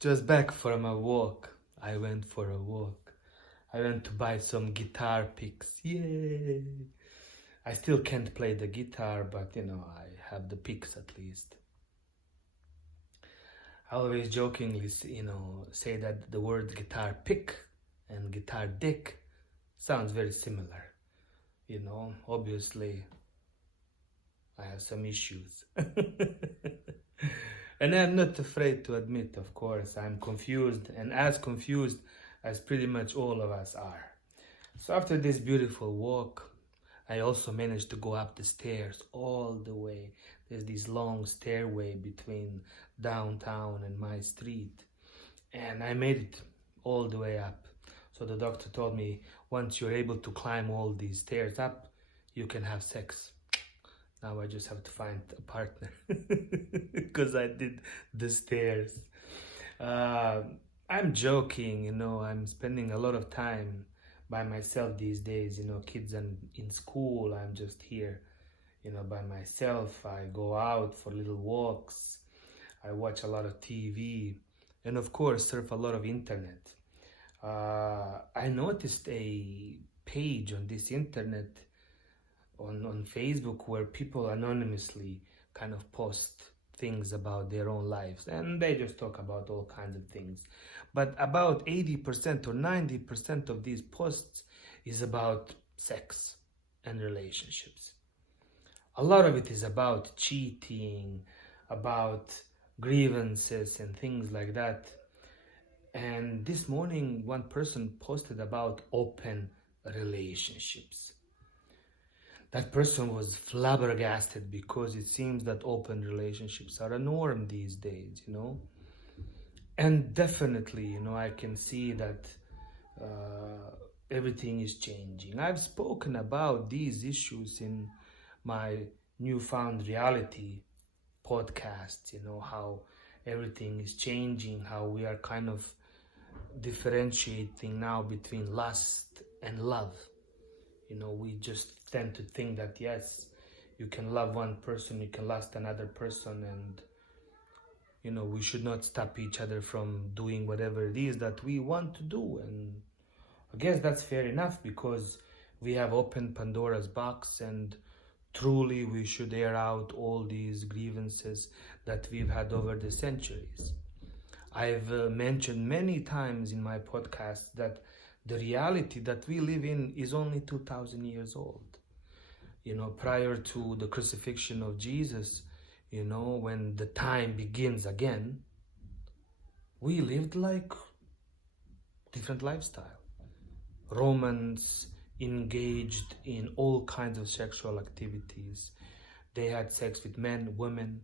Just back from a walk. I went for a walk. I went to buy some guitar picks. Yay! I still can't play the guitar, but I have the picks at least. I always jokingly, say that the word guitar pick and guitar dick sounds very similar. Obviously, I have some issues. And I'm not afraid to admit, of course, I'm confused and as confused as pretty much all of us are. So after this beautiful walk, I also managed to go up the stairs all the way. There's this long stairway between downtown and my street. And I made it all the way up. So the doctor told me, once you're able to climb all these stairs up, you can have sex. Now I just have to find a partner because I did the stairs. I'm joking, I'm spending a lot of time by myself these days. Kids are in school, I'm just here, by myself. I go out for little walks. I watch a lot of TV and of course surf a lot of internet. I noticed a page on this internet on Facebook where people anonymously kind of post things about their own lives and they just talk about all kinds of things. But about 80% or 90% of these posts is about sex and relationships. A lot of it is about cheating, about grievances and things like that. And this morning, one person posted about open relationships. That person was flabbergasted because it seems that open relationships are a norm these days, And definitely, I can see that everything is changing. I've spoken about these issues in my Newfound Reality podcast, how everything is changing, how we are kind of differentiating now between lust and love. We just tend to think that yes, you can love one person, you can lust another person, and we should not stop each other from doing whatever it is that we want to do. And I guess that's fair enough because we have opened Pandora's box and truly we should air out all these grievances that we've had over the centuries. I've mentioned many times in my podcast that the reality that we live in is only 2,000 years old. Prior to the crucifixion of Jesus, when the time begins again, we lived like different lifestyle. Romans engaged in all kinds of sexual activities. They had sex with men, women,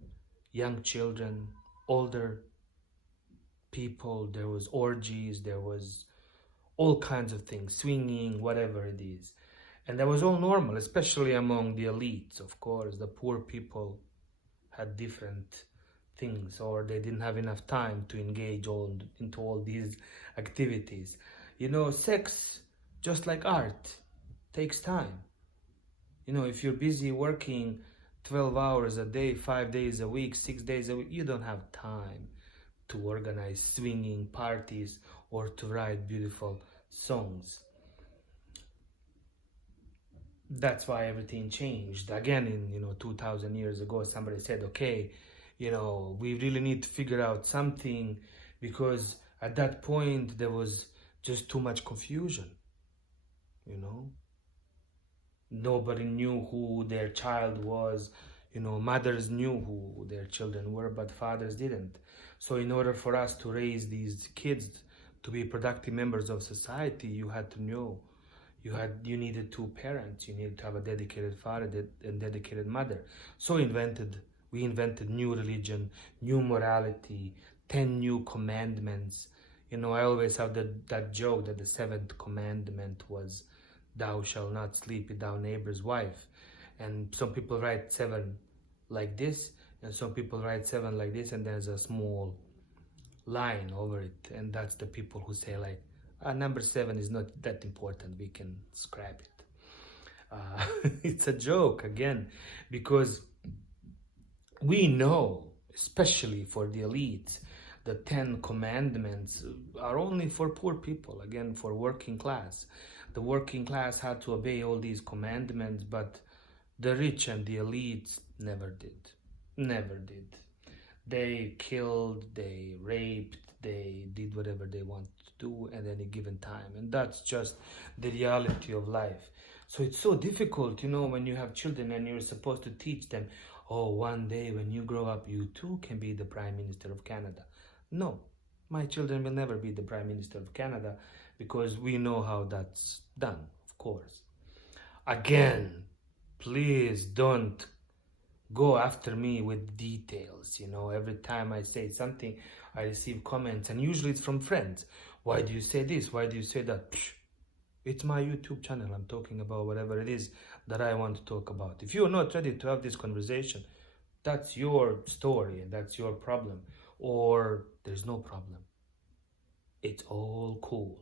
young children, older people. There was orgies, there was all kinds of things, swinging, whatever it is. And that was all normal, especially among the elites, of course. The poor people had different things, or they didn't have enough time to engage into all these activities. Sex, just like art, takes time. If you're busy working 12 hours a day, 5 days a week, 6 days a week, you don't have time to organize swinging parties or to write beautiful songs. That's why everything changed. Again, in 2,000 years ago, somebody said, okay, we really need to figure out something because at that point there was just too much confusion. Nobody knew who their child was. Mothers knew who their children were, but fathers didn't. So in order for us to raise these kids to be productive members of society, you had to know. You needed two parents. You needed to have a dedicated father and dedicated mother. So we invented new religion, new morality, 10 new commandments. I always have that joke that the 7th commandment was, thou shalt not sleep with thy neighbor's wife. And some people write 7 like this, and some people write 7 like this, and there's a small line over it. And that's the people who say like, number 7 is not that important, we can scrap it. It's a joke again, because we know, especially for the elites, the 10 commandments are only for poor people, again, for working class. The working class had to obey all these commandments, but the rich and the elites never did. Never did. They killed, they raped, they did whatever they want to do at any given time. And that's just the reality of life. So it's so difficult, when you have children and you're supposed to teach them, oh, one day when you grow up, you too can be the Prime Minister of Canada. No, my children will never be the Prime Minister of Canada, because we know how that's done, of course. Again, please don't go after me with details. Every time I say something, I receive comments, and usually it's from friends. Why do you say this? Why do you say that? Psh, it's my YouTube channel. I'm talking about whatever it is that I want to talk about. If you're not ready to have this conversation, that's your story and that's your problem. Or there's no problem. It's all cool.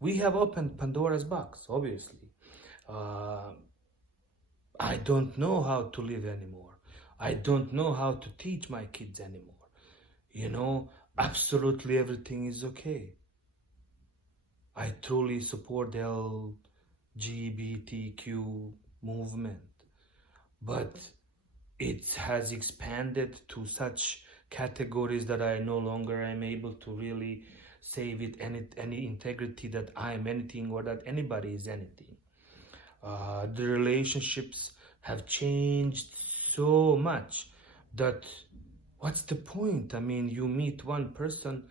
We have opened Pandora's box, obviously. I don't know how to live anymore. I don't know how to teach my kids anymore. Absolutely everything is okay. I truly support the LGBTQ movement, but it has expanded to such categories that I no longer am able to really say with any integrity that I am anything or that anybody is anything. The relationships have changed so much that what's the point? I mean, you meet one person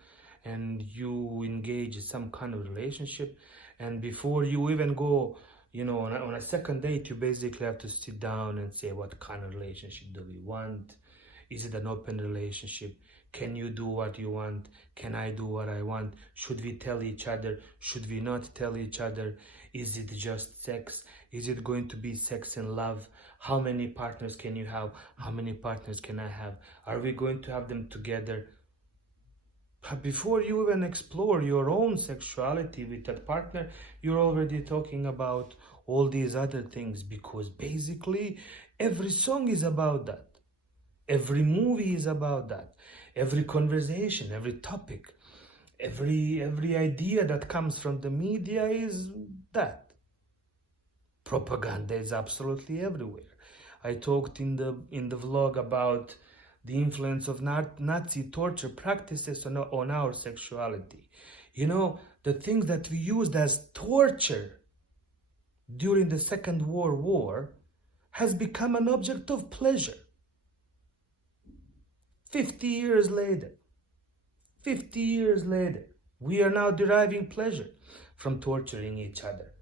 and you engage in some kind of relationship, and before you even go, on a second date, you basically have to sit down and say, what kind of relationship do we want? Is it an open relationship? Can you do what you want? Can I do what I want? Should we tell each other? Should we not tell each other? Is it just sex? Is it going to be sex and love? How many partners can you have? How many partners can I have? Are we going to have them together? But before you even explore your own sexuality with that partner, you're already talking about all these other things, because basically every song is about that. Every movie is about that. Every conversation, every topic, every idea that comes from the media is that. Propaganda is absolutely everywhere. I talked in the vlog about the influence of Nazi torture practices on our sexuality. The things that we used as torture during the Second World War has become an object of pleasure. 50 years later, we are now deriving pleasure from torturing each other.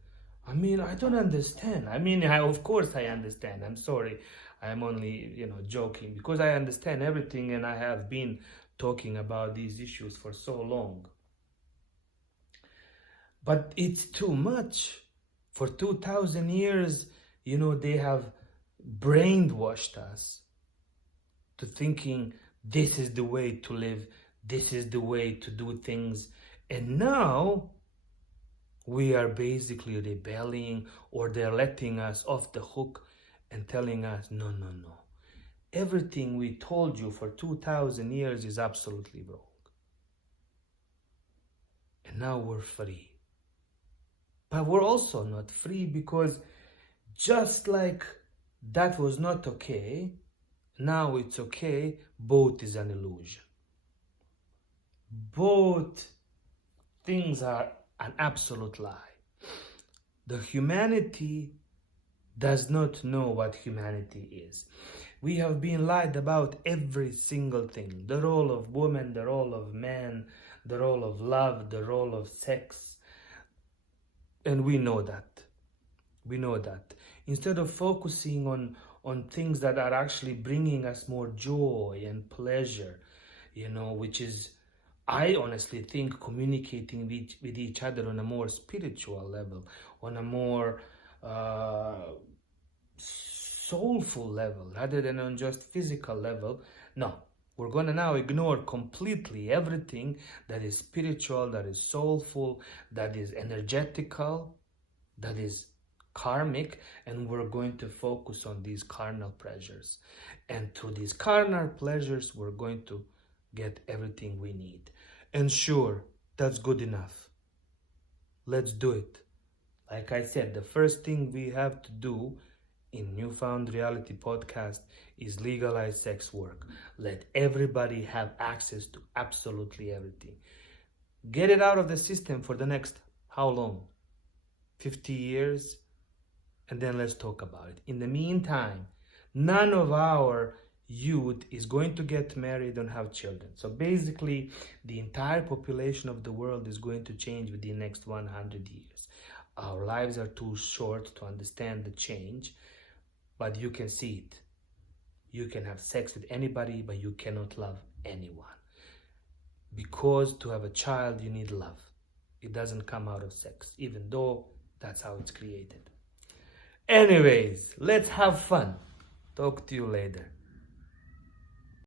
I mean, I don't understand. I mean, of course I understand. I'm sorry. I'm only, joking, because I understand everything and I have been talking about these issues for so long. But it's too much. For 2,000 years, they have brainwashed us to thinking this is the way to live, this is the way to do things. And now we are basically rebelling, or they're letting us off the hook and telling us, no. Everything we told you for 2,000 years is absolutely wrong. And now we're free. But we're also not free, because just like that was not okay, now it's okay. Both is an illusion. Both things are an absolute lie. The humanity does not know what humanity is. We have been lied about every single thing. The role of woman, the role of man, the role of love, the role of sex. And we know that. Instead of focusing on things that are actually bringing us more joy and pleasure, which is, I honestly think, communicating with each other on a more spiritual level, on a more soulful level, rather than on just physical level. No, we're going to now ignore completely everything that is spiritual, that is soulful, that is energetical, that is karmic, and we're going to focus on these carnal pleasures. And through these carnal pleasures, we're going to get everything we need. And sure, that's good enough. Let's do it. Like I said, the first thing we have to do in Newfound Reality podcast is legalize sex work. Let everybody have access to absolutely everything. Get it out of the system for the next, how long? 50 years? And then let's talk about it. In the meantime, none of our youth is going to get married and have children. So basically, the entire population of the world is going to change within the next 100 years. Our lives are too short to understand the change, but you can see it. You can have sex with anybody, but you cannot love anyone. Because to have a child, you need love. It doesn't come out of sex, even though that's how it's created. Anyways, let's have fun. Talk to you later.